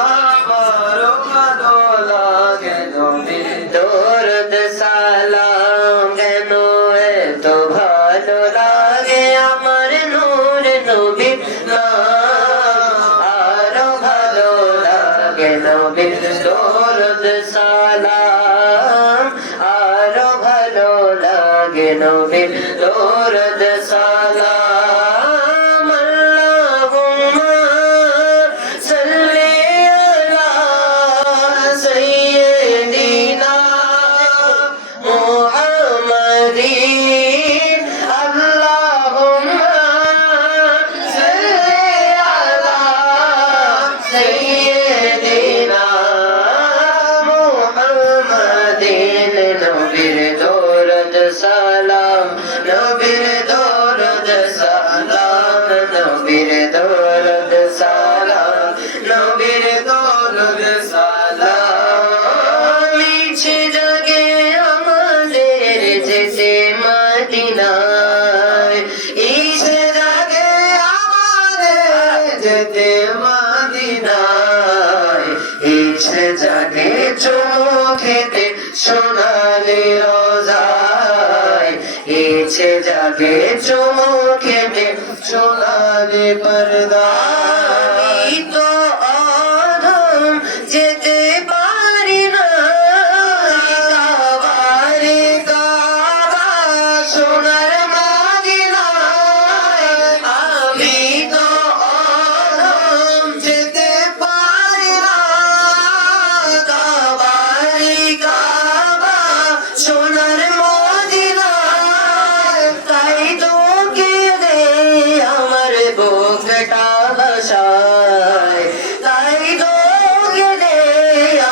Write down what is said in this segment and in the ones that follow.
আমারও ভালো লাগে নবীর দরুদ সালাম কেন এত ভালো লাগে আমার নূর নবীর নাম আরো ভালো লাগে নবীর দরুদ সালাম আরো ভালো লাগে নবীর দরুদ সালাম আল্লাহুম্মা সাল্লি আলা সাইয়্যিদিনা মুহাম্মাদিন আল্লাহুম্মা সাল্লি আলা সাইয়্যিদিনা মুহাম্মাদিন নবীর দরুদ সালাম নবীর দরুদ সালাম নবীর দরুদ সালাম নবীর দরুদ সালাম ইচ্ছে জাগে আমাদের যেতে মদিনায় ইচ্ছে জাগে আমাদের যেতে মদিনায় ইচ্ছে জাগে চুমু খেতে সোনালি রোজায় ইচ্ছে জাগে চুমু খেতে সোনালি পর্দায় তো অধম যেতে পারি না কাবারে কাবা সোনার মদিনায় আমি তো অধম যেতে পারি না কাবারে কাবা সোনার মদিনায় তাই তো কেঁদে আমার বুকটা ভাসায় তাই তো কেঁদে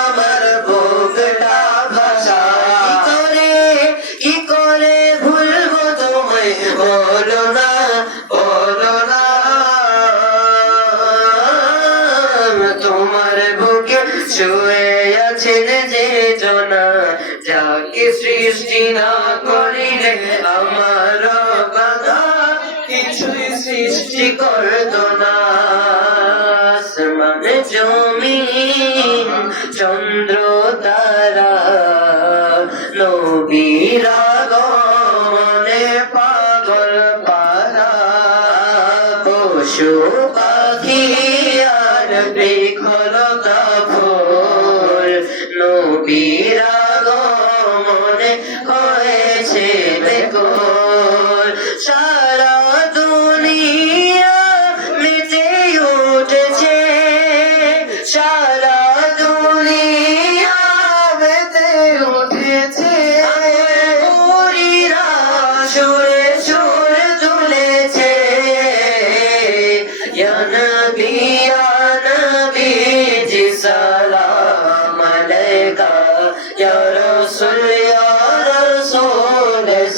আমার বুকটা ভাসায় কি করে ভুলবো তোমায় বলো না তোমার বুকে শুয়ে আছেন যে জনা যাকে সৃষ্টি না করিলে আমার কথা কিছুই সৃষ্টি করতো না আসমান জমিন চন্দ্র তারা নবীর আগমনে পাগল পারা পশু পাখি আর বৃক্ষলতা ফুল নবীর আগমনে হয়েছে বেকুল সারা দুনিয়া মেতে উঠেছে সারা দুনিয়া মেতে উঠেছে পুরীরা সুরে সুর তুলেছে ইয়া নবী জি সালাম আলাইকা ইয়া রাসূল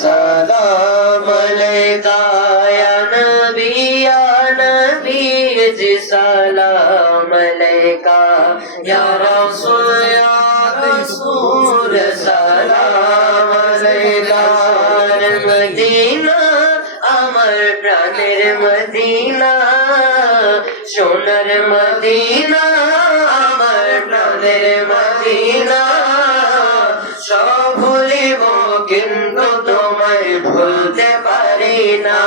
সালাম আলাইকা ইয়া নবী জি সালাম আলাইকা ইয়া রাসূল সালাম আলাইকা মদিনা আমার প্রাণের মদিনা সোনার মদিনা আমার প্রাণের মদিনা সব ভুলিব কিন্তু তোমায় ভুলতে পারি না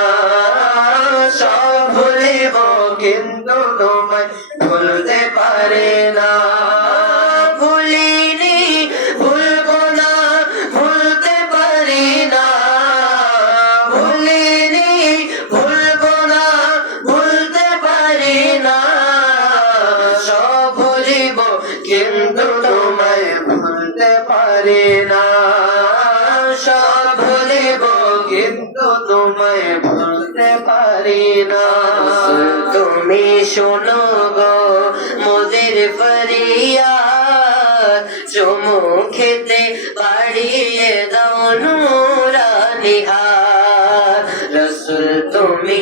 সব ভুলিব কিন্তু তোমায় ভুলতে পারি না ভুলিনি ভুলবো না ভুলতে পারি না ভুলিনি ভুলবো না ভুলতে পারি না সব ভুলিব কিন্তু তোমায় ভুলতে পারি না সব ভুলিব কিন্তু তোমায় ভুলতে পারি না তুমি শোনো গো মোদের ফরিয়াদ চুমু খেতে বাড়িয়ে দাও নূরানি হাত রাসূল তুমি